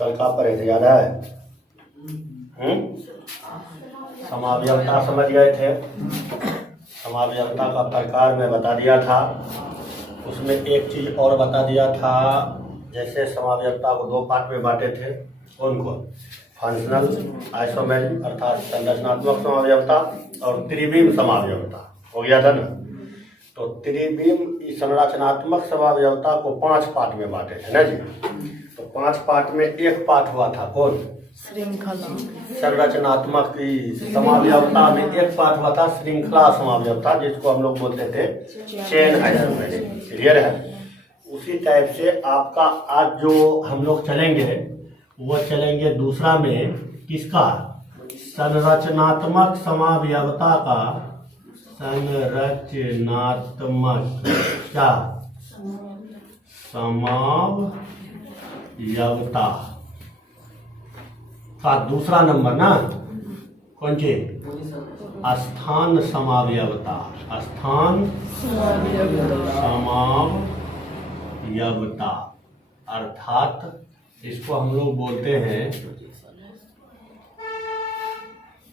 कल का पढ़े थे, याद है? समावयवता समझ गए थे। समावयवता का प्रकार मैं बता दिया था। उसमें एक चीज और बता दिया था, जैसे समावयवता को दो पार्ट में बांटे थे। कौन कौन? फंक्शनल आइसोमेरिक अर्थात संरचनात्मक समावयवता और त्रिविम समावयवता। हो गया था ना? तो त्रिविम संरचनात्मक समावयवता को 5 पार्ट में बांटे थे ना जी। तो 5 पार्ट में एक पार्ट हुआ था कौन? श्रृंखला। संरचनात्मक समावयवता में एक पार्ट हुआ था श्रृंखला समावयवता, जिसको हम लोग बोलते थे चेन आइसोमेरिक। क्लियर है? उसी टाइप से आपका आज जो हम लोग चलेंगे वो चलेंगे दूसरा में किसका? संरचनात्मक समावयवता का। संरचनात्मक क्या? समावयवता का दूसरा नंबर ना कौन सी? स्थान समावयवता। स्थान समावयवता अर्थात इसको हम लोग बोलते हैं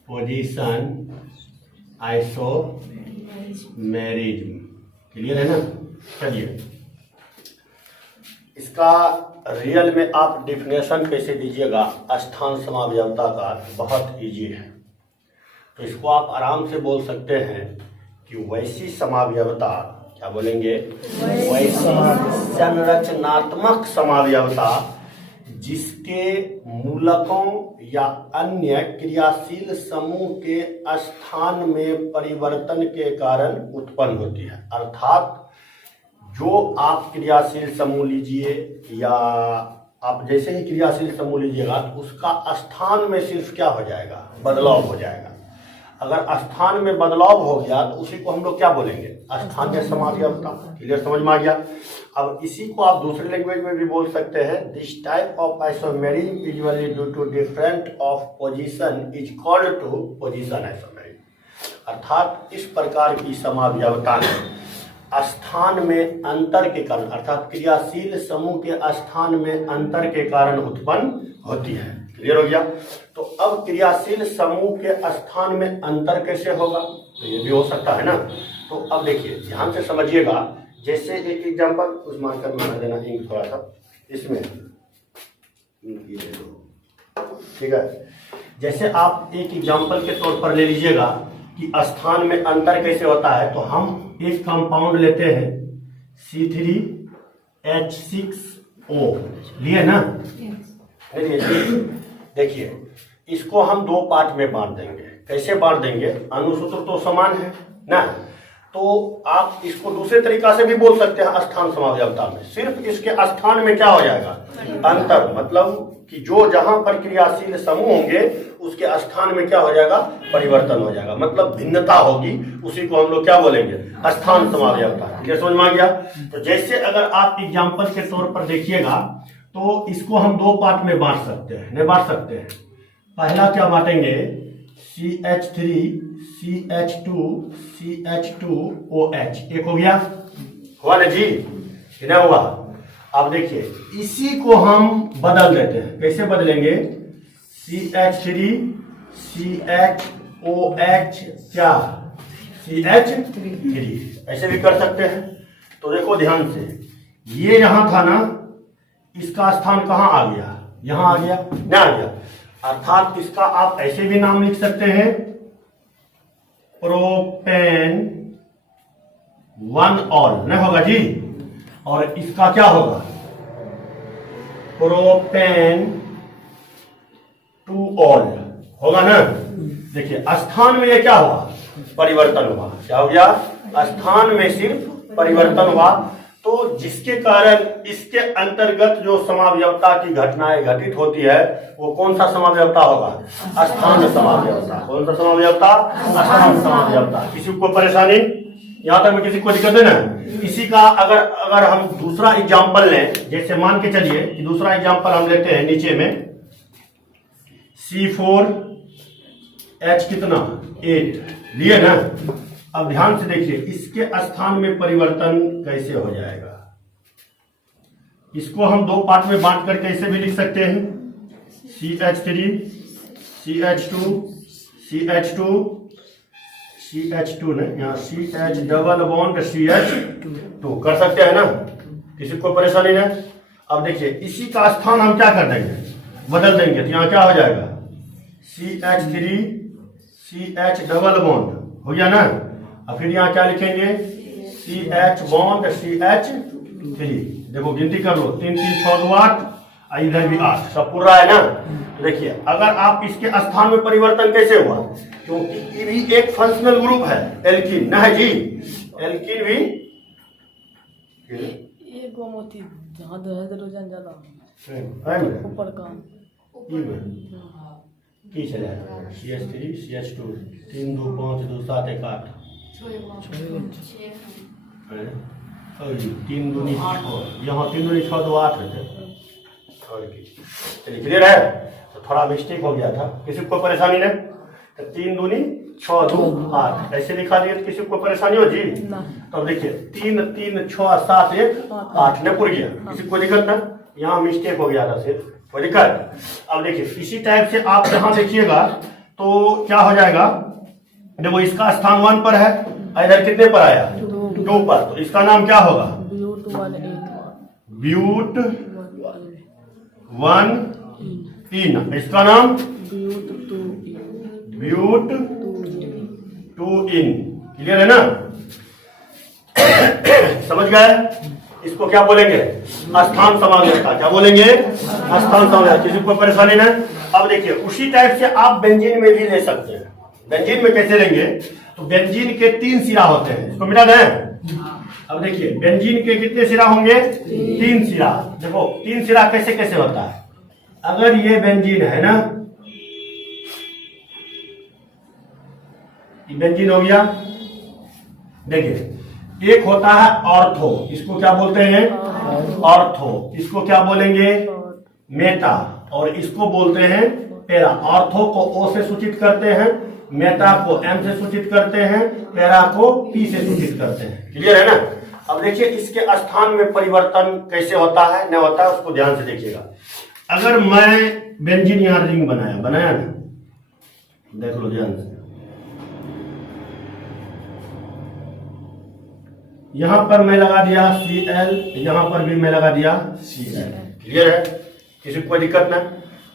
पोजीशन आइसोमेरिज्म। क्लियर है ना? चलिए, इसका रियल में आप डिफिनेशन कैसे दीजिएगा स्थान समावयवता का? बहुत इजी है। तो इसको आप आराम से बोल सकते हैं कि वैसी समावयवता, क्या बोलेंगे? वैसी संरचनात्मक समावयवता जिसके मूलकों या अन्य क्रियाशील समूह के स्थान में परिवर्तन के कारण उत्पन्न होती है। अर्थात जो आप क्रियाशील समूह लीजिए या आप जैसे ही क्रियाशील समूह लीजिएगा तो उसका स्थान में सिर्फ क्या हो जाएगा? बदलाव हो जाएगा। अगर स्थान में बदलाव हो गया तो उसी को हम लोग क्या बोलेंगे? स्थानीय समावयवता। क्लियर? समझ में आ गया? अब इसी को आप दूसरे लैंग्वेज में भी बोल सकते हैं। This type of isomerism usually due to different of position is called to position isomerism. अर्थात इस प्रकार की समावयवता स्थान में अंतर के कारण, अर्थात क्रियाशील समूह के स्थान में अंतर के कारण उत्पन्न होती है। क्लियर हो गया? तो अब क्रियाशील समूह के स्थान में अंतर कैसे होगा? तो ये भी हो सकता है ना। तो अब देखिए, ध्यान से समझिएगा। जैसे एक एग्जांपल, उस मार्कर में बना देना इंक थोड़ा सा इसमें, ठीक है? जैसे आप एक एग्जांपल के तौर पर ले लीजिएगा कि स्थान में अंतर कैसे होता है। तो हम एक कंपाउंड लेते हैं C3H6O, लिए ना? देखिए, इसको हम 2 पार्ट में बांट देंगे। कैसे बांट देंगे? अनुसूत्र तो समान है ना। तो आप इसको दूसरे तरीका से भी बोल सकते हैं स्थान समावयवता में। सिर्फ इसके स्थान में क्या हो जाएगा? अंतर। मतलब कि जो जहां पर क्रियाशील समूह होंगे उसके स्थान में क्या हो जाएगा? परिवर्तन हो जाएगा। मतलब भिन्नता होगी। उसी को हम लोग क्या बोलेंगे? स्थान समावयवता। ये समझ में आ गया? तो जैसे अगर आप एग्जाम्पल के तौर पर देखिएगा तो इसको हम 2 पार्ट में बांट सकते हैं। नहीं बांट सकते हैं? पहला क्या बांटेंगे? CH3CH2CH2OH। एक हो गया? हुआ ना जी? कितना हुआ? अब देखिए, इसी को हम बदल देते हैं। कैसे बदलेंगे? CH3CHOH क्या? CH3। ऐसे भी कर सकते हैं। तो देखो ध्यान से, ये यहां था ना, इसका स्थान कहां आ गया? यहां आ गया ना? आ गया। अर्थात इसका आप ऐसे भी नाम लिख सकते हैं, प्रोपेन 1 ऑल। नहीं होगा जी? और इसका क्या होगा? प्रोपेन 2 ऑल होगा ना? देखिए, स्थान में ये क्या हुआ? परिवर्तन हुआ। क्या हो गया? स्थान में सिर्फ परिवर्तन हुआ। तो जिसके कारण इसके अंतर्गत जो समावयवता की घटनाएं घटित होती है वो कौन सा समावयवता होगा? स्थान समावयवता। कौन सा समावयवता? स्थान समावयवता। किसी को परेशानी? यहां तक में किसी को दिक्कत है ना? इसी का अगर हम दूसरा एग्जांपल लें, जैसे मान के चलिए कि दूसरा एग्जांपल हम लेते हैं नीचे में C4H कितना? 8 लिए ना? अब ध्यान से देखिए, इसके स्थान में परिवर्तन कैसे हो जाएगा? इसको हम 2 पार्ट में बांट कर कैसे भी लिख सकते हैं। CH3 CH2 CH2 CH2 ने यहाँ CH डबल बॉन्ड CH2 कर सकते हैं ना, किसी को परेशानी नहीं। अब देखिए इसी का स्थान हम क्या कर देंगे, बदल देंगे, तो यहाँ क्या हो जाएगा CH3 CH डबल बॉन्ड हो गया ना। और फिर यहाँ क्या लिखेंगे CH बॉन्ड CH3। देखो गिनती कर लो, 3 3 6 2 8, इधर भी 8, सब पूरा है ना। तो देखिए अगर आप इसके स्थान में परिवर्तन कैसे हुआ, क्योंकि ये भी एक फंक्शनल ग्रुप है एल्कीन ना है जी, एल्कीन भी ये गोमती जहाँ हाइड्रोजन ज्यादा है ना ऊपर का ये में की चला CH3 CH2 3 2 5 2 7 1 8 और 3 दूनी 8, यहाँ 3 दूनी 6 2 8 रहते और की। चलिए क्लियर है, तो थोड़ा मिस्टेक हो गया था, किसी को परेशानी नहीं। तो 3 दूनी 6 2 8 ऐसे लिखा दिए, तो किसी को परेशानी हो जी। तो अब देखिए 3 3 6 7 1 8 ने पुर गया, किसी को दिक्कत ना, यहाँ मिस्टेक हो गया था सिर्फ, कोई दिक्कत। अब देखिए इसी टाइप से आप यहाँ देखिएगा तो क्या हो जाएगा, देखो इसका स्थान 1 पर है, इधर कितने पर आया 2 पर, तो इसका नाम क्या होगा ब्यूट 1 इन, इसका नाम ब्यूट 2 इन। क्लियर है ना, समझ गए। इसको क्या बोलेंगे स्थान समावेशता, क्या बोलेंगे स्थान समावेश, किसी को परेशानी ना। अब देखिए उसी टाइप से आप बेंजीन में भी ले सकते हैं। बेंजीन में कैसे लेंगे, तो बेंजीन के 3 सिरा होते हैं, इसको मिला दें। अब देखिए बेंजीन के कितने सिरा होंगे 3 सिरा। देखो 3 सिरा कैसे कैसे होता है, अगर ये बेंजीन है ना, ये बेंजीन हो गया। देखिए एक होता है ऑर्थो, इसको क्या बोलते हैं ऑर्थो, इसको क्या बोलेंगे मेटा, और इसको बोलते हैं पैरा। ऑर्थो को O से सूचित करते हैं, मेटा को M से सूचित करते हैं, पैरा को P से सूचित करते हैं। क्लियर है ना। अब देखिए इसके स्थान में परिवर्तन कैसे होता है नहीं होता है, उसको ध्यान से देखिएगा। अगर मैं बेंजीन यहाँ रिंग बनाया ना, देख लो ध्यान से, यहां पर मैं लगा दिया Cl, यहां पर भी मैं लगा दिया Cl। क्लियर है, किसी को कोई दिक्कत ना।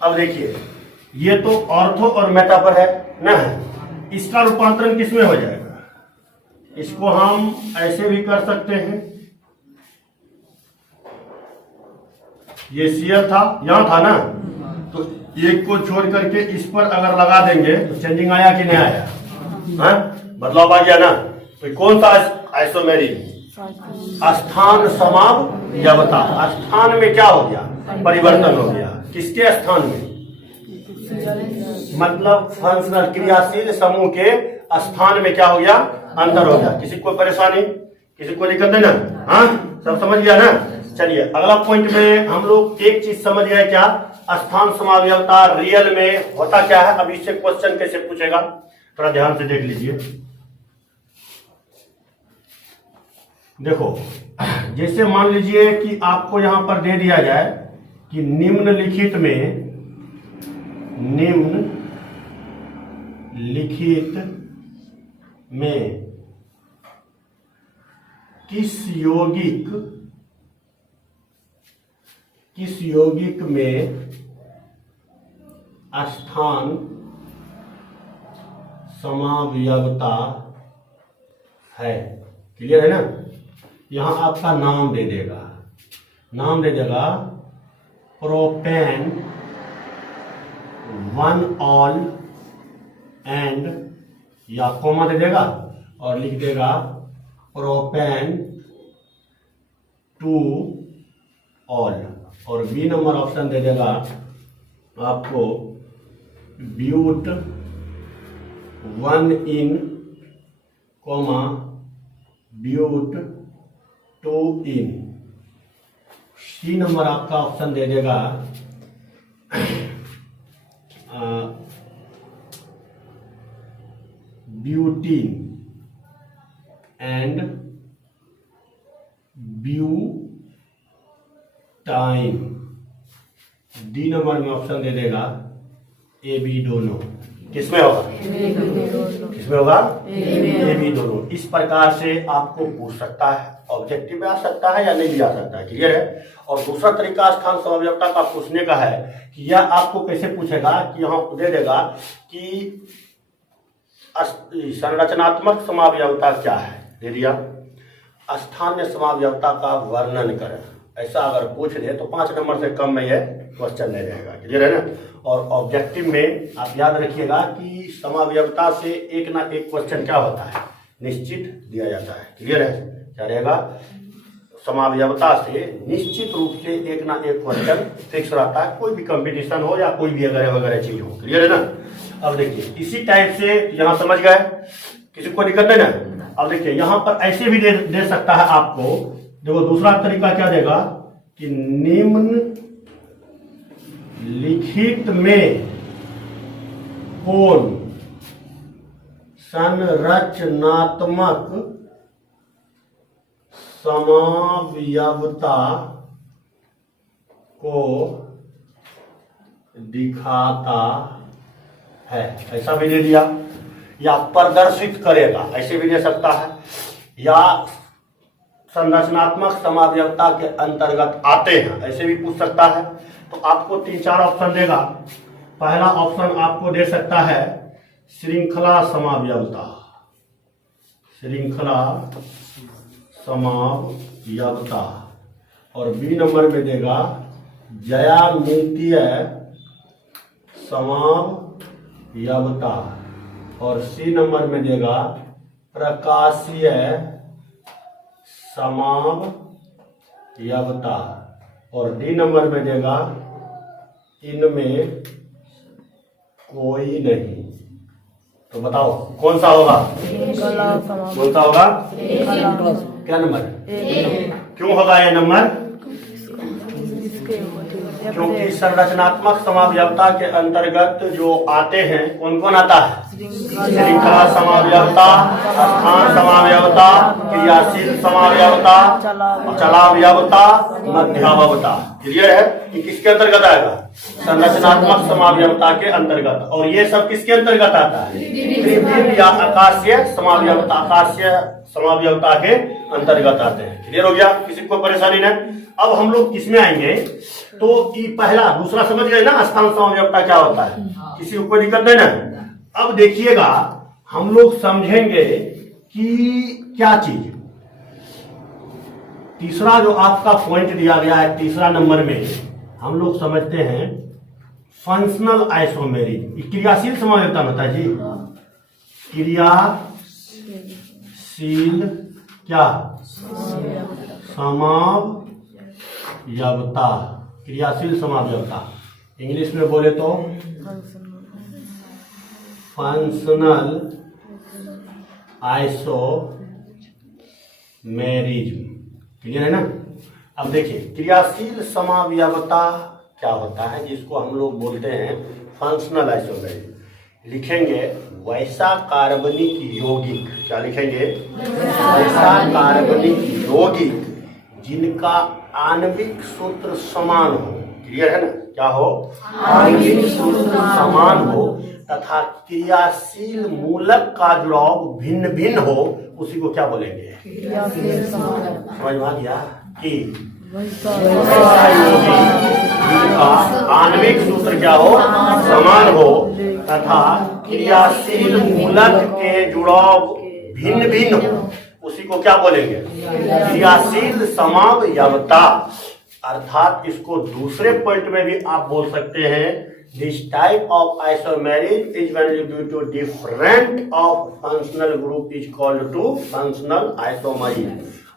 अब देखिए ये तो ऑर्थो और मेटा पर है ना, इसका रूपांतरण किसमें हो जाएगा, इसको हम ऐसे भी कर सकते हैं, ये Cl था यहां था ना, तो एक को छोड़ करके इस पर अगर लगा देंगे तो चेंजिंग आया कि नहीं आया, हाँ बदलाव आ गया ना। तो कौन सा आइसोमेरिक स्थान समावयवता, स्थान में क्या हो गया परिवर्तन हो गया, किसके स्थान में, मतलब फंक्शनल क्रियाशील समूह के स्थान में क्या हो गया अंतर हो गया। किसी को परेशानी, किसी को दिक्कत है ना, हाँ सब समझ गया ना। चलिए अगला पॉइंट में हम लोग एक चीज समझ गए, क्या स्थान समावयवता रियल में होता क्या है। अब इससे क्वेश्चन कैसे पूछेगा, थोड़ा ध्यान से देख लीजिए। देखो जैसे मान लीजिए कि आपको यहां पर दे दिया जाए कि निम्नलिखित में किस यौगिक में स्थान समावयवता है। क्लियर है ना। यहां आपका नाम दे देगा प्रोपेन 1 ऑल एंड, या कॉमा दे देगा और लिख देगा प्रोपेन 2 ऑल, और बी नंबर ऑप्शन दे देगा आपको but 1 ene comma but 2 ene. C number आपका ऑप्शन दे देगा butene and butyne, D number में ऑप्शन दे देगा ए बी दोनों। किसमें होगा? किसमें होगा? ए बी दोनों। इस प्रकार से आपको पूछ सकता है, ऑब्जेक्टिव में आ सकता है या नहीं भी आ सकता है। क्लियर है? और दूसरा तरीका स्थान समावयवता का पूछने का है कि यह आपको कैसे पूछेगा कि यहाँ दे देगा कि संरचनात्मक समावयवता क्या है, दे दिया। स्थानीय समावयवता का वर्णन करें, ऐसा अगर पूछ ले तो 5 नंबर से कम में यह क्वेश्चन नहीं रहेगा। क्लियर है ना? और ऑब्जेक्टिव में आप याद रखिएगा कि समावयवता से एक ना एक क्वेश्चन क्या होता है, निश्चित दिया जाता है। क्लियर है? क्या रहेगा? समावयवता से निश्चित रूप से एक ना एक क्वेश्चन फिक्स रहता है, कोई भी कंपटीशन हो या कोई भी वगैरह वगैरह चीज हो। क्लियर है ना? अब देखिए इसी टाइप से यहाँ समझ गए, किसी को दिक्कत नहीं ना? अब देखिए यहाँ पर ऐसे भी दे सकता है आपको। देखो दूसरा तरीका क्या देगा कि निम्न लिखित में कौन संरचनात्मक समावयवता को दिखाता है, ऐसा भी दे दिया। या प्रदर्शित करेगा, ऐसे भी दे सकता है। या संरचनात्मक समावयवता के अंतर्गत आते हैं, ऐसे भी पूछ सकता है। तो आपको 3-4 ऑप्शन देगा। पहला ऑप्शन आपको दे सकता है श्रृंखला समावयवता, श्रृंखला समावयवता। और बी नंबर में देगा ज्यामितीय समावयवता। और सी नंबर में देगा प्रकाशीय समावयवता। और डी नंबर में देगा इनमें कोई नहीं। तो बताओ कौन सा होगा? कौन सा होगा? क्या नंबर? क्यों होगा यह नंबर? क्योंकि संरचनात्मक समावयवता के अंतर्गत जो आते हैं कौन कौन आता है? श्रृंखला समावयवता, स्थान समावयवता, क्रियाशील समावयवता, चलावयवता, मध्यावयवता। क्लियर है? ये किसके अंतर्गत आएगा? संरचनात्मक समावयवता के अंतर्गत। और ये सब किसके अंतर्गत आता है? त्रिविम या आकाशीय समावयवता, आकाशीय समावयवता के अंतर्गत आते हैं। क्लियर हो गया? किसी को परेशानी नहीं? अब हम लोग इसमें आएंगे तो ये पहला दूसरा समझ गए ना, स्थान समावयवता क्या होता है, किसी को कोई दिक्कत नहीं ना? अब देखिएगा हम लोग समझेंगे कि क्या चीज। तीसरा जो आपका पॉइंट दिया गया है तीसरा नंबर में, हम लोग समझते हैं फंक्शनल आइसोमेरिज्म। क्रियाशील समावयवता होता है जी, क्रियाशील क्या समावयवता, क्रियाशील समावयवता। इंग्लिश में बोले तो फंक्शनल आइसोमेरिज्म। क्लियर है ना? अब देखिए क्रियाशील समावयवता क्या होता है, जिसको हम लोग बोलते हैं फंक्शनल आइसोमेरिज्म। लिखेंगे वैसा कार्बनिक यौगिक, क्या लिखेंगे? वैसा कार्बनिक यौगिक जिनका आणविक सूत्र समान हो। क्लियर है ना? क्या हो? आणविक सूत्र समान हो तथा क्रियाशील मूलक का जुड़ाव भिन्न भिन्न हो, उसी को क्या बोलेंगे? समझ में आ गया कि वैसा यौगिक जिनका आणविक सूत्र क्या हो? समान हो तथा क्रियाशील मूलक के जुड़ाव भिन्न भिन्न हो, उसी को क्या बोलेंगे? क्रियाशील समावयवता। अर्थात इसको दूसरे पॉइंट में भी आप बोल सकते हैं, this type of isomerism is when due to different of functional group is called to functional isomerism.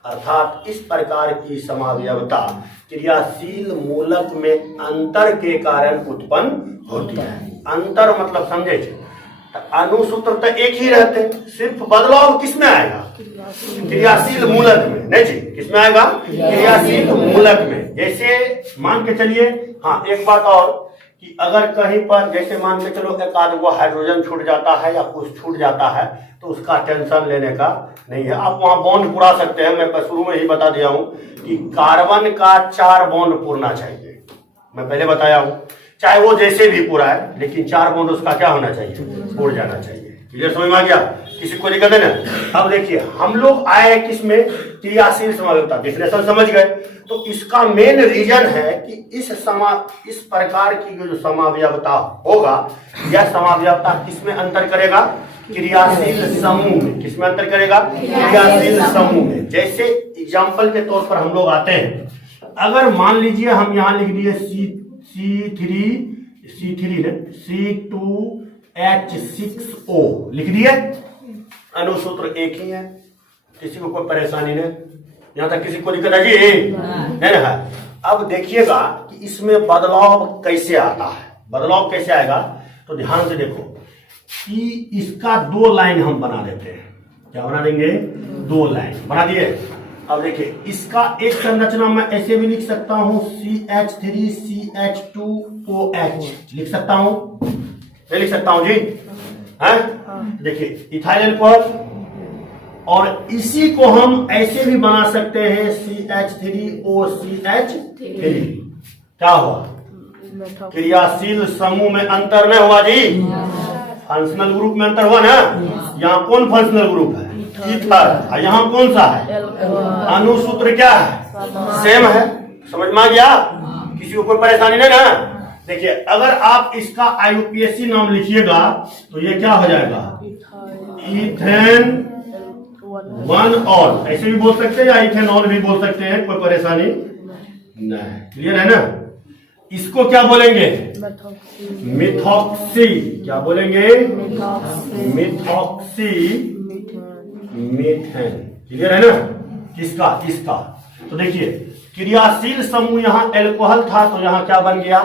अर्थात इस प्रकार की समावयवता क्रियाशील मूलक में अंतर के कारण उत्पन्न होती है। अंतर मतलब समझे, अनुसूत्र तो एक ही रहते, सिर्फ बदलाव किसमें आएगा? क्रियाशील मूलक में। नहीं जी, किसमें आएगा? क्रियाशील मूलक में। जैसे मान के चलिए, हाँ एक बात और कि अगर कहीं पर जैसे मान के चलो एक आध वो हाइड्रोजन छूट जाता है या कुछ छूट जाता है तो उसका टेंशन लेने का नहीं है, आप वहां बॉन्ड पुरा सकते हैं। मैं शुरू में ही बता दिया हूं कि कार्बन का 4 बॉन्ड पुरना चाहिए, मैं पहले बताया हूं, चाहे वो जैसे भी पूरा है, लेकिन 4 बॉन्ड उसका क्या होना चाहिए, उड़ जाना चाहिए। क्लियर समझ में आ गया? किसी को दिक्कत है ना? अब देखिए हम लोग आए हैं किसमें, क्रियाशील समाव्यवता, डेफिनेशन समझ गए। तो इसका मेन रीजन है कि इस प्रकार की जो समाव्यवता होगा, यह समाव्यवता किसमें अंतर करेगा, क्रियाशील समूह में। किसमें अंतर करेगा, क्रियाशील समूह में। जैसे एग्जाम्पल के तौर पर हम लोग आते हैं, अगर मान लीजिए हम यहां लिख दिए C2H6O लिख दिए, अनुसूत्र एक ही है, किसी को कोई परेशानी नहीं, यहां तक किसी को दिक्कत है जी नहीं ना? अब देखिएगा कि इसमें बदलाव कैसे आता है। बदलाव कैसे आएगा तो ध्यान से देखो कि इसका 2 लाइन हम बना देते हैं। क्या बना देंगे, 2 लाइन बना दिए। अब देखिए इसका एक संरचना मैं ऐसे भी लिख सकता हूं, CH3CH2OH लिख सकता हूं, मैं लिख सकता हूं जी, है? देखिए इथाइल अल्कोहल, और इसी को हम ऐसे भी बना सकते हैं, CH3OCH3। क्या हुआ, क्रियाशील समूह में अंतर नहीं हुआ जी, फंक्शनल ग्रुप में अंतर हुआ ना। यहाँ कौन फंक्शनल ग्रुप है, ईथर, और यहाँ कौन सा है, अनुसूत्र क्या है, सेम है। समझ में आ गया? किसी को कोई परेशानी नहीं ना? देखिए अगर आप इसका IUPAC नाम लिखिएगा तो ये क्या हो जाएगा, इथेन 1 ऐसे भी बोल सकते हैं, या इथेनॉल भी बोल सकते हैं, कोई परेशानी नहीं। क्लियर है ना? इसको क्या बोलेंगे, मिथॉक्सी। क्या बोलेंगे, मिथॉक्सी मीथेन। क्लियर है ना? किसका, इसका। तो देखिए क्रियाशील समूह यहाँ एल्कोहल था, तो यहाँ क्या बन गया,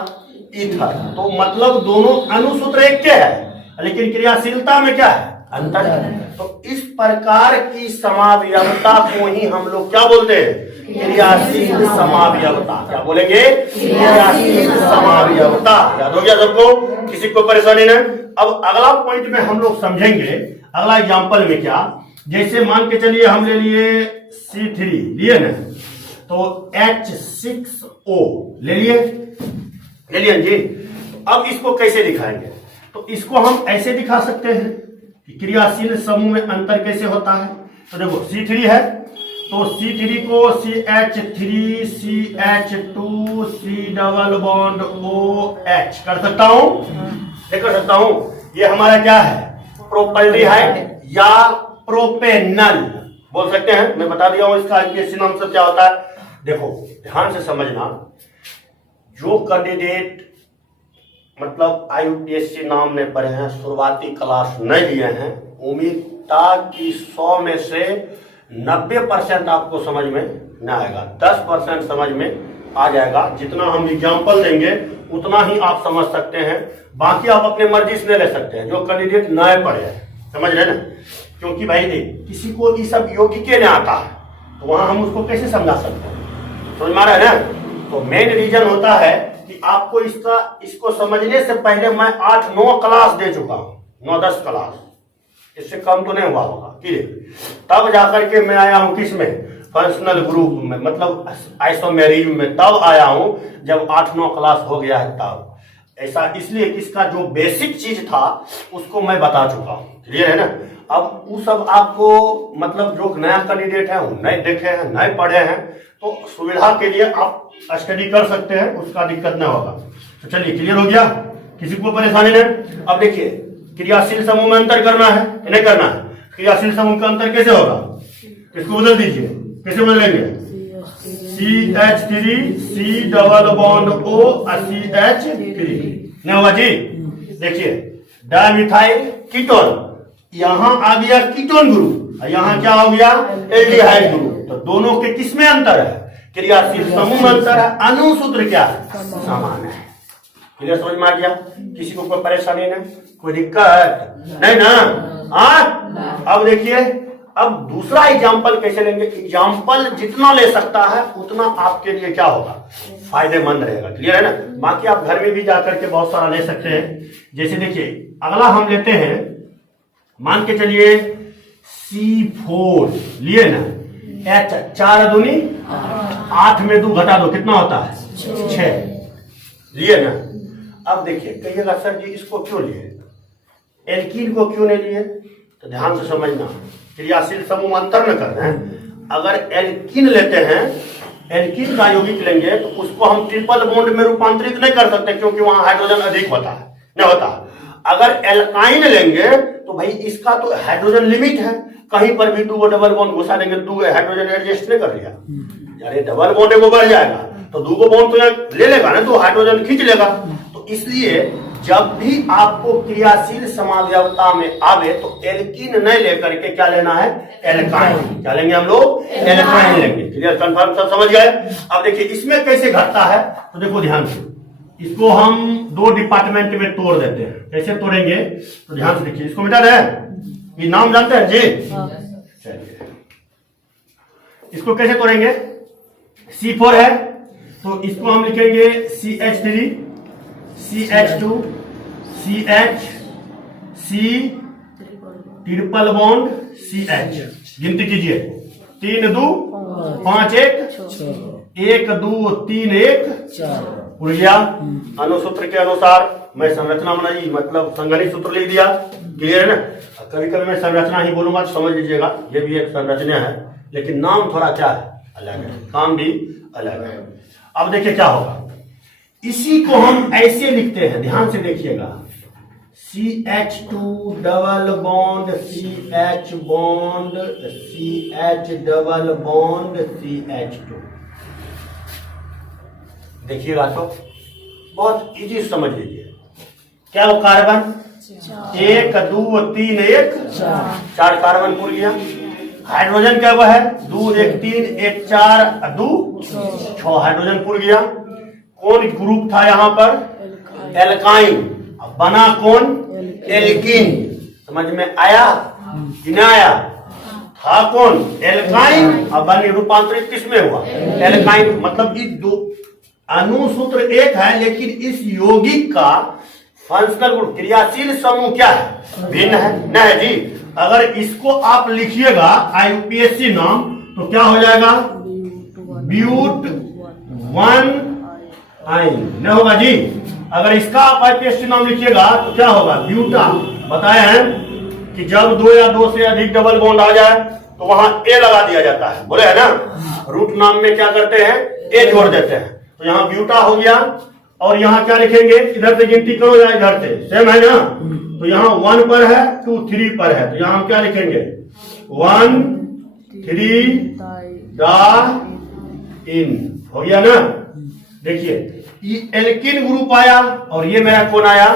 ईथर। तो मतलब दोनों अनुसूत्र एक के है, लेकिन क्रियाशीलता में क्या है, अंतर है। तो इस प्रकार की समावयवता को ही हम लोग क्या बोलते हैं, क्रियाशील समावयवता। क्या बोलेंगे, क्रियाशील समावयवता। याद हो गया सबको? किसी को परेशानी नहीं? अब अगला पॉइंट में हम लोग समझेंगे, अगला एग्जांपल में क्या, जैसे मान के चलिए हम ले लिए C3 लिए ना, तो H6O ले लिए जी। अब इसको कैसे दिखाएंगे, तो इसको हम ऐसे दिखा सकते हैं कि क्रियाशील समूह में अंतर कैसे होता है। तो देखो C3 है, तो C3 को CH3CH2C डबल बॉन्ड OH कर सकता हूं, कर सकता हूं। ये हमारा क्या है, प्रोपेल्डिहाइड या प्रोपेनल बोल सकते हैं। मैं बता दिया हूं इसका IUPAC नाम से क्या होता है। देखो ध्यान से समझना, जो कैंडिडेट मतलब IUPAC नाम में पढ़े हैं, शुरुआती क्लास नहीं लिए हैं, उम्मीद था कि 100 में से 90% आपको समझ में न आएगा, 10% समझ में आ जाएगा। जितना हम एग्जाम्पल देंगे उतना ही आप समझ सकते हैं, बाकी आप अपने मर्जी से ले सकते हैं, जो कैंडिडेट नए पढ़े हैं। समझ रहे ना? क्योंकि भाई देख, किसी को ये सब यौगिक नहीं आता है, तो वहां हम उसको कैसे समझा सकते हैं? समझ में आ रहा है ना? तो मेन रीजन होता है कि आपको इसको समझने से पहले मैं 8-9 क्लास दे चुका हूं, 9-10 क्लास, इससे कम तो नहीं हुआ होगा। क्लियर? तब जाकर के मैं आया हूं किसमें, फंक्शनल ग्रुप में, मतलब आइसोमेरिज्म में तब आया हूं जब 8-9 क्लास हो गया है तब। ऐसा इसलिए कि इसका जो बेसिक चीज था उसको मैं बता चुका हूं। क्लियर है ना? अब वो सब आपको मतलब जो नया कैंडिडेट है वो नए देखे हैं, नए पढ़े हैं, तो सुविधा के लिए आप स्टडी कर सकते हैं, उसका दिक्कत नहीं होगा। तो चलिए क्लियर हो गया, किसी को परेशानी नहीं? अब देखिए क्रियाशील समूह में अंतर करना है कि नहीं करना है? क्रियाशील समूह का अंतर कैसे होगा, इसको बदल दीजिए, कैसे बदलेंगे, CH3C डबल बॉन्ड OCH3 नहीं होगा जी। देखिए डायमिथाइल कीटोन, यहां आ गया कीटोन ग्रुप, यहां क्या हो गया, एल्डिहाइड ग्रुप। तो दोनों के किसमें अंतर है, क्रियाशील समूह में अंतर है, अनुसूत्र क्या है, समान है। क्लियर समझ में आ गया? किसी को कोई परेशानी नहीं, कोई दिक्कत नहीं ना? हाँ, अब देखिए अब दूसरा एग्जाम्पल कैसे लेंगे। एग्जाम्पल जितना ले सकता है उतना आपके लिए क्या होगा, फायदेमंद रहेगा। क्लियर है ना? बाकी आप घर में भी जाकर के बहुत सारा ले सकते हैं। जैसे देखिए अगला हम लेते हैं, मान के चलिए C4 लिए ना, H 4 दूनी 8 में 2 घटा दो, कितना होता है, 6। लिए ना। अब देखिए कहिएगा सर जी इसको क्यों लिए, एल्कीन को क्यों नहीं लिए? तो ध्यान से समझना, क्रियाशील समूह अंतर न कर रहे हैं। अगर एल्कीन लेते हैं, एल्कीन का यौगिक लेंगे तो उसको हम ट्रिपल बॉन्ड में रूपांतरित नहीं कर सकते क्योंकि वहां हाइड्रोजन अधिक होता है, नहीं होता। अगर एल्काइन लेंगे तो भाई इसका तो हाइड्रोजन लिमिट है, कहीं पर भी 2 डबल बॉन्ड घुसा देंगे, 2 हाइड्रोजन एडजस्ट नहीं कर लिया, यानी डबल बॉन्ड एगो बढ़ जाएगा तो 2 बॉन्ड तो यहाँ ले लेगा ना, तो हाइड्रोजन खींच लेगा। तो इसलिए जब भी आपको क्रियाशील समावयवता में आवे तो एल्कीन नहीं लेकर के क्या लेना है, एल्काइन। क्या लेंगे हम लोग? एल्काइन लेंगे। क्लियर, कंफर्म, सब समझ गए? अब देखिए इसमें कैसे घटता है, तो देखो ध्यान से, इसको हम 2 डिपार्टमेंट में तोड़ देते हैं। कैसे तोड़ेंगे तो ध्यान से देखिए, इसको मिटा दें, ये नाम जानते हैं जी? चलिए इसको कैसे तोड़ेंगे, C4 है तो इसको हम लिखेंगे CH3, CH2, CH, C, triple bond CH। गिनती कीजिए, 3 2 5 1 1 2 3 1 उड़ गया। अनुसूत्र के अनुसार मैं संरचना बनाई, मतलब संगणित सूत्र लिख दिया। क्लियर है ना? कभी कभी मैं संरचना ही बोलूंगा तो समझ लीजिएगा ये भी एक संरचना है, लेकिन नाम थोड़ा क्या है, अलग है, काम भी अलग है। अब देखिए क्या होगा, इसी को हम ऐसे लिखते हैं, ध्यान से देखिएगा, CH2 double bond CH bond CH double bond CH2। देखिएगा तो बहुत इजी समझ लीजिए, क्या वो कार्बन 1 2 3 1 4 कार्बन पूर गया। हाइड्रोजन क्या वो है, 2 1 3 1 4 2 6 हाइड्रोजन पूर गया। कौन ग्रुप था यहाँ पर, एल्काइन, अब बना कौन, एल्कीन। समझ में आया कि नहीं आया? था कौन, एल्काइन, अब बने रूपांतरित किस में हुआ, एल्काइन। मतलब ये 2 अनुसूत्र एक है, लेकिन इस यौगिक का फंक्शनल ग्रुप क्रियाशील समूह क्या है, भिन्न है, नहीं जी। अगर इसको आप लिखिएगा IUPAC नाम तो क्या हो जाएगा, ब्यूट 1 आइन, नहीं होगा जी। अगर इसका आप IUPAC नाम लिखिएगा तो क्या होगा, ब्यूटा। बताए हैं कि जब 2 या 2 से अधिक डबल बॉन्ड आ जाए तो वहां A लगा दिया जाता है, बोले है ना। रूट नाम में क्या करते हैं, A जोड़ देते हैं, तो यहाँ ब्यूटा हो गया। और यहाँ क्या लिखेंगे, इधर से गिनती करो या इधर से, सेम है ना। तो यहाँ 1 पर है, 2 3 पर है, तो यहाँ हम क्या लिखेंगे, 1 3 दा इन, हो गया ना। देखिए ये एल्कीन ग्रुप आया और ये मेरा कौन आया,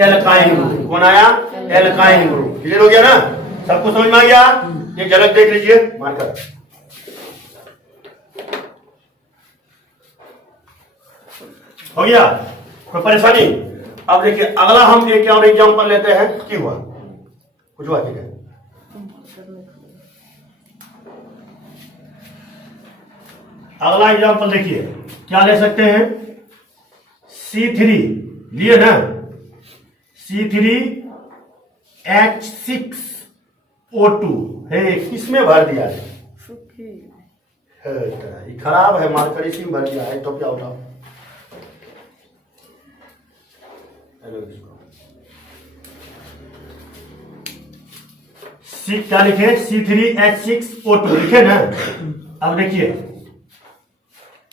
एल्काइन ग्रुप। कौन आया, एल्काइन ग्रुप। क्लियर हो गया ना, सबको समझ में आ गया? एक झलक देख लीजिए, मार्कर हो गया, कोई परेशानी? अब देखिए अगला हम एक और एग्जांपल लेते हैं। क्या हुआ, कुछ हुआ ठीक है। अगला एग्जांपल देखिए, क्या ले सकते हैं, C3 लिए ना, C3H6O2 है, किसमें भर दिया है, ये खराब है, मार्कर इसी में भर दिया है, तो क्या होता, क्या लिखे, C3H6O2 लिखे ना। अब देखिए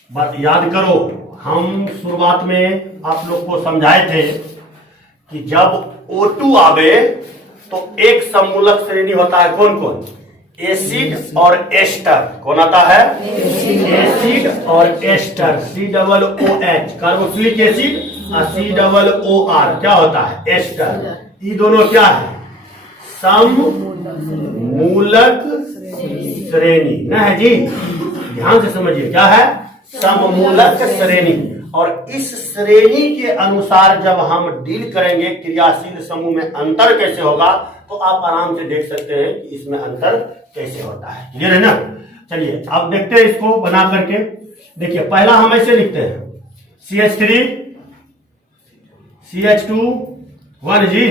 बात याद करो, हम शुरुआत में आप लोग को समझाए थे कि जब O2 आवे तो एक समूलक श्रेणी होता है, कौन कौन, एसिड और एस्टर। कौन आता है, एसिड और एस्टर, COOH कार्बोक्सिलिक एसिड और COOR क्या होता है, एस्टर। ये दोनों क्या है, सममूलक श्रेणी, ना है जी। ध्यान से समझिए, क्या है, सममूलक श्रेणी। और इस श्रेणी के अनुसार जब हम डील करेंगे क्रियाशील समूह में अंतर कैसे होगा, तो आप आराम से देख सकते हैं कि इसमें अंतर कैसे होता है। क्लियर है ना। चलिए अब देखते हैं इसको बना करके। देखिए पहला हम ऐसे लिखते हैं, CH3 CH2 1 जी,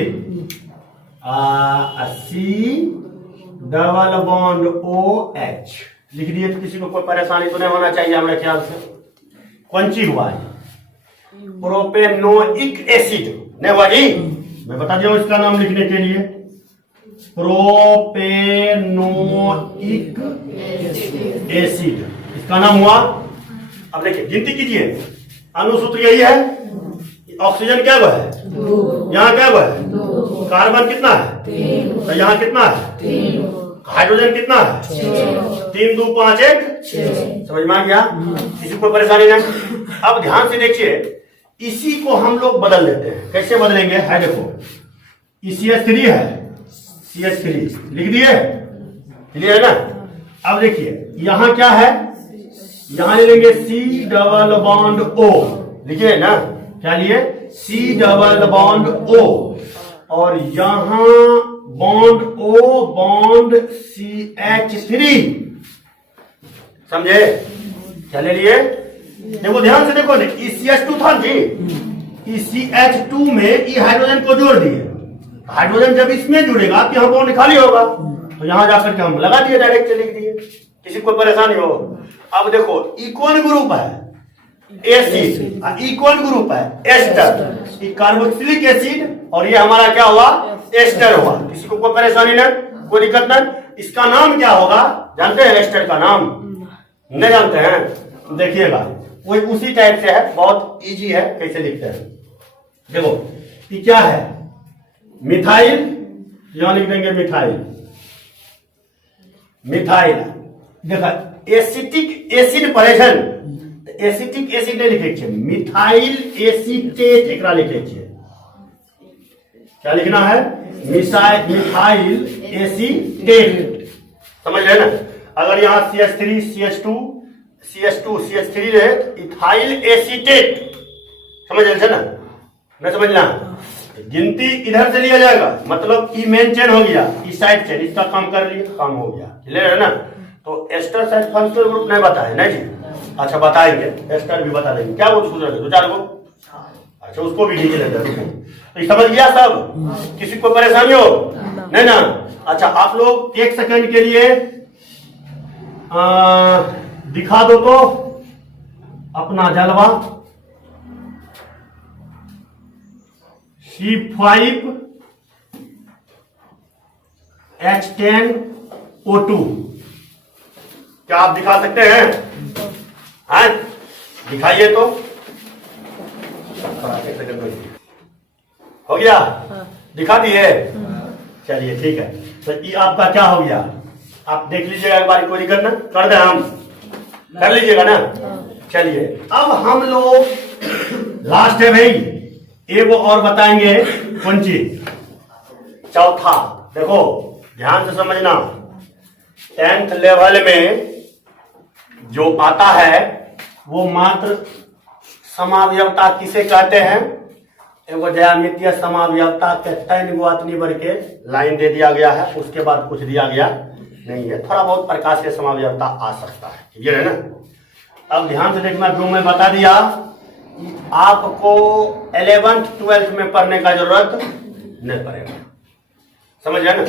C डबल बॉन्ड OH लिख दिए। तो किसी को कोई परेशानी तो नहीं होना चाहिए हमारे ख्याल से। कौन ची हुआ है, प्रोपेनोइक एसिड नहीं हुआ जी। मैं बता दिया हूं इसका नाम लिखने के लिए, प्रोपेनोइक एसिड इसका नाम हुआ। अब देखिए गिनती कीजिए, अनुसूत्र यही है। ऑक्सीजन क्या हुआ है, यहाँ क्या हुआ है, कार्बन कितना है, तो यहाँ कितना है, हाइड्रोजन कितना है, 3 2 5 1, समझ में आ गया, किसी को परेशानी नहीं। अब ध्यान से देखिए, इसी को हम लोग बदल देते हैं। कैसे बदलेंगे, है देखो, CH3 है, CH3 लिख दिए, क्लियर है ना। अब देखिए यहां क्या है, यहां ले लेंगे C डबल बॉन्ड O, लिखिए ना, क्या लिए, C डबल बॉन्ड O, और यहां बॉन्ड O बॉन्ड CH3, समझे, क्या ले लिए। देखो ध्यान से देखो, CH2 था जी, CH2 में ई हाइड्रोजन को जोड़ दिए, हाइड्रोजन जब इसमें जुड़ेगा तो यहाँ बॉन्ड खाली होगा, तो यहां जाकर के हम लगा दिए, डायरेक्ट लिख दिए, किसी को परेशानी हो। अब देखो ई कौन ग्रुप है, एसिड, ई कौन ग्रुप है, एस्टर, ई कार्बोक्सिलिक एसिड, और ये हमारा क्या हुआ, एस्टर हुआ। किसी को कोई परेशानी नहीं, कोई दिक्कत नहीं। इसका नाम क्या होगा, जानते हैं एस्टर का नाम, नहीं जानते हैं, देखिएगा वही उसी टाइप से है, बहुत इजी है, कैसे लिखते हैं। देखो ये क्या है, मिथाइल, यहां लिख देंगे मिथाइल, मिथाइल। देखा एसिटिक एसिड परेशान, एसिटिक एसिड नहीं लिखे छे, मिथाइल एसीटेट एकरा लिखे छे। क्या लिखना है, मिथाइल एसीटेट, समझ रहे ना। अगर यहाँ CH3 CH2 CH3 रहे, इथाइल एसीटेट, समझ रहे ना, न समझना। गिनती इधर से लिया जाएगा, मतलब ई मेन चेन हो गया, ई साइड चेन, इसका काम कर लिया, काम हो गया, क्लियर है ना। तो एस्टर साइड फंक्शनल ग्रुप नहीं बताए नहीं जी, अच्छा बताएंगे, एस्टर भी बता देंगे। क्या वो दो चार को, अच्छा उसको भी लीजिए लेते, तो समझ गया सब, किसी को परेशानी हो नहीं ना। अच्छा आप लोग 1 सेकंड के लिए दिखा दो तो अपना जलवा, C5H10O2, क्या आप दिखा सकते हैं, हाँ दिखाइए तो, हो गया, दिखा दिए, चलिए ठीक है। तो ये आपका क्या हो गया, आप देख लीजिएगा एक बार, कोई दिक्कत ना, कर दे हम, कर लीजिएगा ना। चलिए अब हम लोग लास्ट है भाई, एक और बताएंगे, कौन चीज, चौथा। देखो ध्यान से समझना, 10th लेवल में जो आता है वो मात्र समावयवता किसे कहते हैं, एगो ज्यामितीय समावयवता के 3 गो अतनी भर के लाइन दे दिया गया है, उसके बाद कुछ दिया गया नहीं है, थोड़ा बहुत प्रकाश के समावयवता आ सकता है, क्लियर है ना। अब ध्यान से देखना, जो मैं बता दिया आपको 11th 12th में पढ़ने का जरूरत नहीं पड़ेगा, समझ गए ना,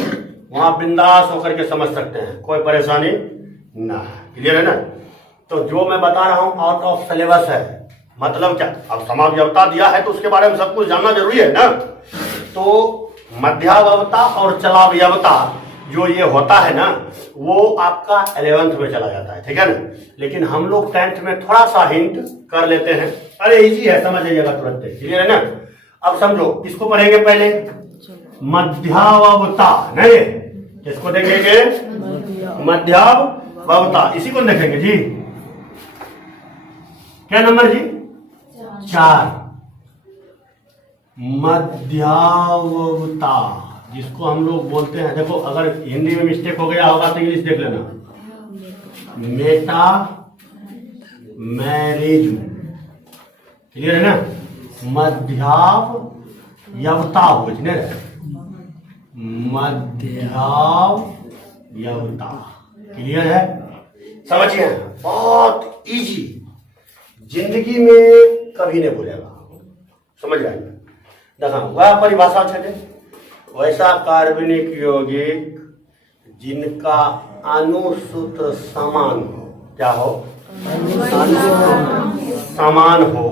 वहां बिंदास होकर के समझ सकते हैं, कोई परेशानी ना है, क्लियर है ना। तो जो मैं बता रहा हूं आउट ऑफ सिलेबस है, मतलब क्या, अब समावयवता दिया है तो उसके बारे में सब कुछ जानना जरूरी है ना। तो मध्यावयवता और चलावयवता जो ये होता है ना, वो आपका 11th में चला जाता है, ठीक है ना। लेकिन हम लोग 10th में थोड़ा सा हिंट कर लेते हैं, अरे इजी है, समझ जाइएगा तुरंत, क्लियर है ना। अब समझो, किसको पढ़ेंगे पहले, मध्यावयवता, नहीं किसको देखेंगे, मध्यावयवता, इसी को देखेंगे जी। क्या नंबर जी, 4, मध्यावयवता, जिसको हम लोग बोलते हैं, देखो अगर हिंदी में मिस्टेक हो गया होगा तो इंग्लिश देख लेना, मेटा मैरिज, क्लियर है ना। मध्यावयवता बुझने, मध्यावयवता, क्लियर है, समझिए, बहुत इजी, जिंदगी में कभी नहीं भूलेगा, समझ रहे हैं। देखा वह परिभाषा छे, वैसा कार्बनिक यौगिक जिनका अनुसूत्र समान हो, क्या हो, समान हो,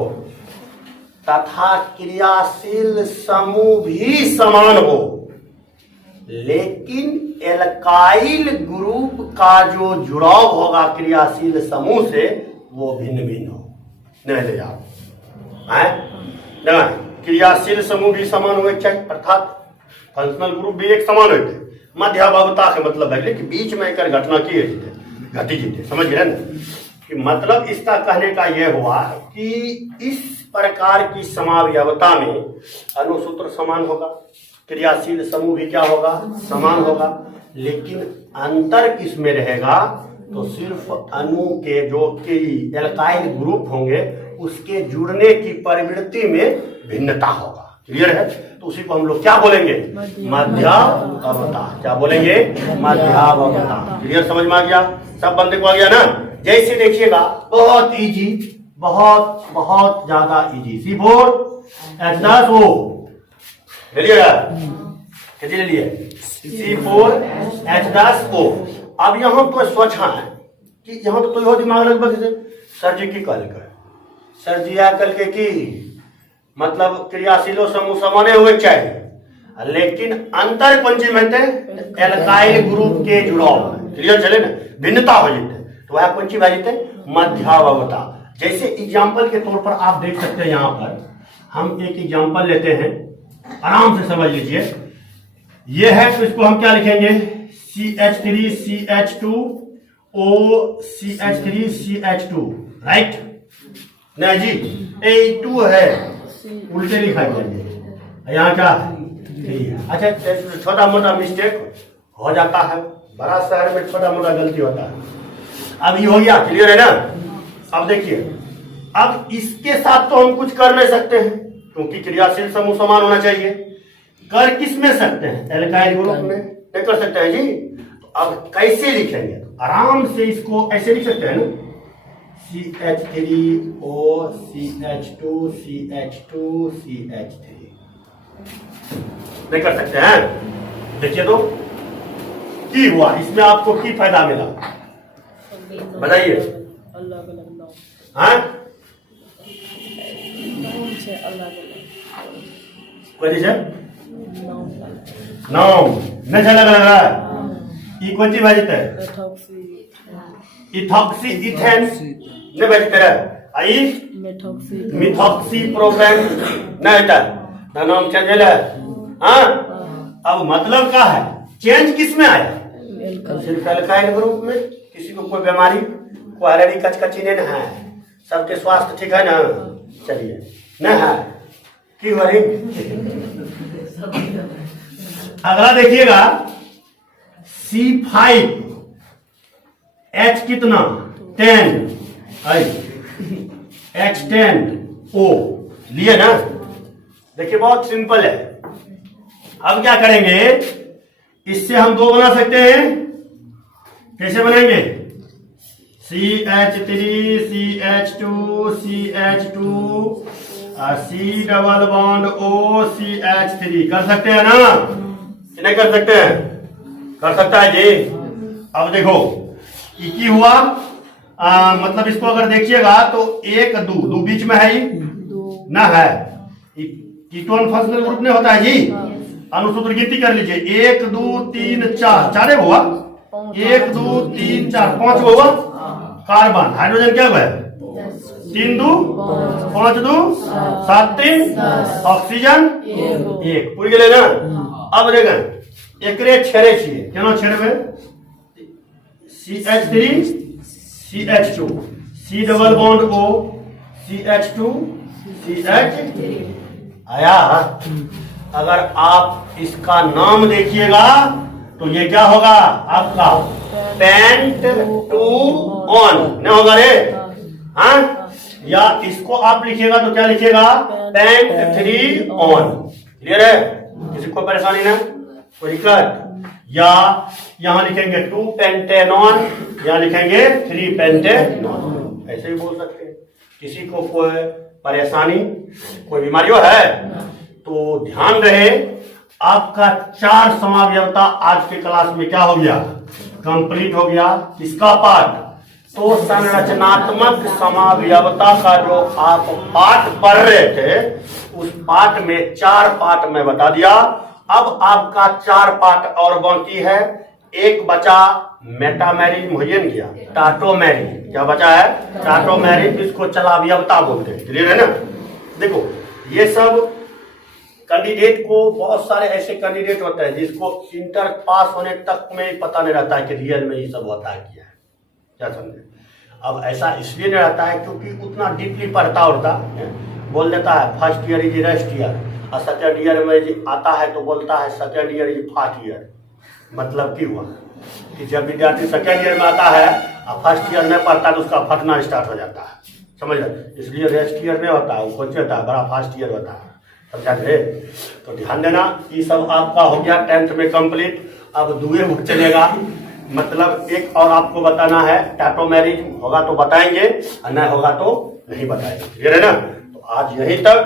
तथा क्रियाशील समूह भी समान हो, लेकिन एल्काइल ग्रुप का जो जुड़ाव होगा क्रियाशील समूह से वो भिन्न भिन्न हो। नहीं ले जाओ क्रियाशील समूह भी समान हुए चाहिए, अर्थात फंक्शनल ग्रुप भी एक समान होते। मध्यावता के मतलब है कि बीच में एक घटना की घटी जीते, समझ गए ना कि मतलब इसका कहने का यह हुआ कि इस प्रकार की समावयवता में अणुसूत्र समान होगा, क्रियाशील समूह भी क्या होगा, समान होगा, लेकिन अंतर किसमें रहेगा तो सिर्फ अणु के जो कि एल्काइल ग्रुप होंगे उसके जुड़ने की प्रवृत्ति में भिन्नता होगा। क्लियर है? तो उसी को हम लोग क्या बोलेंगे, मध्यावता। क्या बोलेंगे, मध्यावता। क्लियर, समझ में आ गया? सब बंदे को आ गया ना? जैसे देखिएगा बहुत इजी, बहुत बहुत ज्यादा इजी। C4H10O ले लिया, कैसे ले लिए? C4H10O। अब यहाँ तो सोचा है कि यहाँ तो हो दिमाग लगभग से सर जी की कल कर, सर जी कल के की मतलब क्रियाशीलो समूह समाने हुए चाहिए, लेकिन अंतर कौन चीज में एल्काइल ग्रुप के जुड़ाव। क्लियर चले ना? भिन्नता हो जाते तो वह कौन चीज जाते, मध्यावता। जैसे एग्जाम्पल के तौर पर आप देख सकते हैं, यहाँ पर हम एक एग्जाम्पल लेते हैं, आराम से समझ लीजिए। ये है तो इसको हम क्या लिखेंगे, CH3CH2O CH3CH2, राइट? नहीं जी, A2 है, उल्टे लिखा जाएंगे, यहाँ क्या अच्छा छोटा मोटा मिस्टेक हो जाता है, बड़ा शहर में छोटा मोटा गलती होता है। अब ये हो गया, क्लियर है ना? अब देखिए, अब इसके साथ तो हम कुछ कर नहीं सकते हैं क्योंकि क्रियाशील समूह समान होना चाहिए। कर किस में सकते हैं, एल्काइल ग्रुप में नहीं कर सकते हैं जी। तो अब कैसे लिखेंगे, आराम से इसको ऐसे लिख सकते हैं ना, CH3O CH2 CH2 CH3 नहीं कर सकते हैं। देखिए तो की हुआ, इसमें आपको की फायदा मिला, बताइए? अलग अलग नाम, हाँ नाम से अलग अलग नाम नहीं अलग अलग रहा है। ई कौन सी बात है, इथॉक्सी इथेन नहीं बात है, आई मिथॉक्सी प्रोपेन नहीं होता ना, नाम चेंज है। हाँ, अब मतलब क्या है, चेंज किस में आया, सिर्फ एल्काइल ग्रुप में। किसी को कोई बीमारी, कोई एलर्जी कचकची नहीं है, सबके स्वास्थ्य ठीक है ना? चलिए नहीं है की हो रही। अगला देखिएगा C5 H कितना 10 H10O लिए ना? देखिए बहुत सिंपल है। अब क्या करेंगे, इससे हम दो बना सकते हैं। कैसे बनाएंगे, CH3 CH2 CH2 C double bond O CH3 कर सकते हैं ना? नहीं कर सकते हैं? कर सकता है जी। अब देखो की हुआ, मतलब इसको अगर देखिएगा तो 1 2 बीच में है, ना है कीटोन फंक्शनल ग्रुप नहीं होता है जी। अनुसूत्र गिनती कर लीजिए, 1 2 3 4, चारे हुआ, 1 2 3 4 5 हुआ। कार्बन हाइड्रोजन क्या हुआ, 3 2 5 2 7 3, ऑक्सीजन 1 पूरी गए ना? अब देखा एकरे छेड़े छिए, केना छेड़बे, CH3 CH2 C double bond O CH2 CH3 आया। अगर आप इसका नाम देखिएगा तो ये क्या होगा आपका, पेंट 2 ऑन नहीं होगा रे? हाँ, या इसको आप लिखिएगा तो क्या लिखिएगा, पेंट 3 ऑन। क्लियर है? किसी को परेशानी ना, कोई दिक्कत? या यहां लिखेंगे 2 पेंटेनॉन, यहां लिखेंगे 3 पेंटेनॉन, ऐसे ही बोल सकते हैं। किसी को कोई परेशानी, कोई बीमारी है तो ध्यान रहे, आपका 4 समावयवता आज के क्लास में क्या हो गया, कंप्लीट हो गया। किसका पार्ट, तो संरचनात्मक समावयवता का जो आप पाठ पढ़ रहे थे, उस पाठ में 4 पाठ में बता दिया। अब आपका 4 पाठ और बाकी है। एक बचा मेटामेरिज्म, हो गया टाटोमेरिज्म। क्या बचा है? टाटोमेरिज्म, इसको चलावयवता बोलते हैं। क्लियर है ना? देखो, ये सब कैंडिडेट को, बहुत सारे ऐसे कैंडिडेट होते हैं जिसको इंटर पास होने तक में ही पता नहीं रहता है कि रियल में ये सब होता है क्या है। क्या समझे? अब ऐसा इसलिए नहीं रहता है क्योंकि उतना डीपली पढ़ता होता है, बोल देता है first year is rest year, और सेकेंड ईयर में आता है तो बोलता है second year is first year. मतलब की हुआ कि जब विद्यार्थी सेकेंड ईयर में आता है और फर्स्ट ईयर में पढ़ता है तो उसका फटना स्टार्ट हो जाता है। समझ रहे? इसलिए रेस्ट ईयर नहीं होता है, वो कौन होता है, बड़ा फास्ट ईयर होता है। समझा थे? तो ध्यान देना, ये सब आपका हो गया 10th में कंप्लीट। अब दुए में चलेगा, मतलब एक और आपको बताना है। टाटोमेरिज्म होगा तो बताएंगे, और नहीं होगा तो नहीं बताएंगे। क्लियर है ना? तो आज यहीं तक।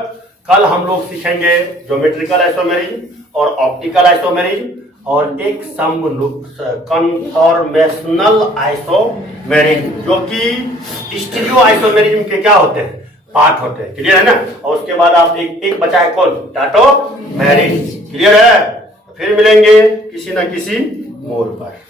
कल हम लोग सीखेंगे ज्योमेट्रिकल आइसोमेरिज्म और ऑप्टिकल आइसोमेरिज्म, और एक कन्फॉर्मेशनल आइसोमेरिज्म, जो कि स्टीरियो आइसोमेरिज्म के क्या होते हैं, पार्ट होते हैं। क्लियर है ना? और उसके बाद आप एक बचा है कौन, टाटोमेरिज्म। क्लियर है? फिर मिलेंगे किसी न किसी मोड़ पर।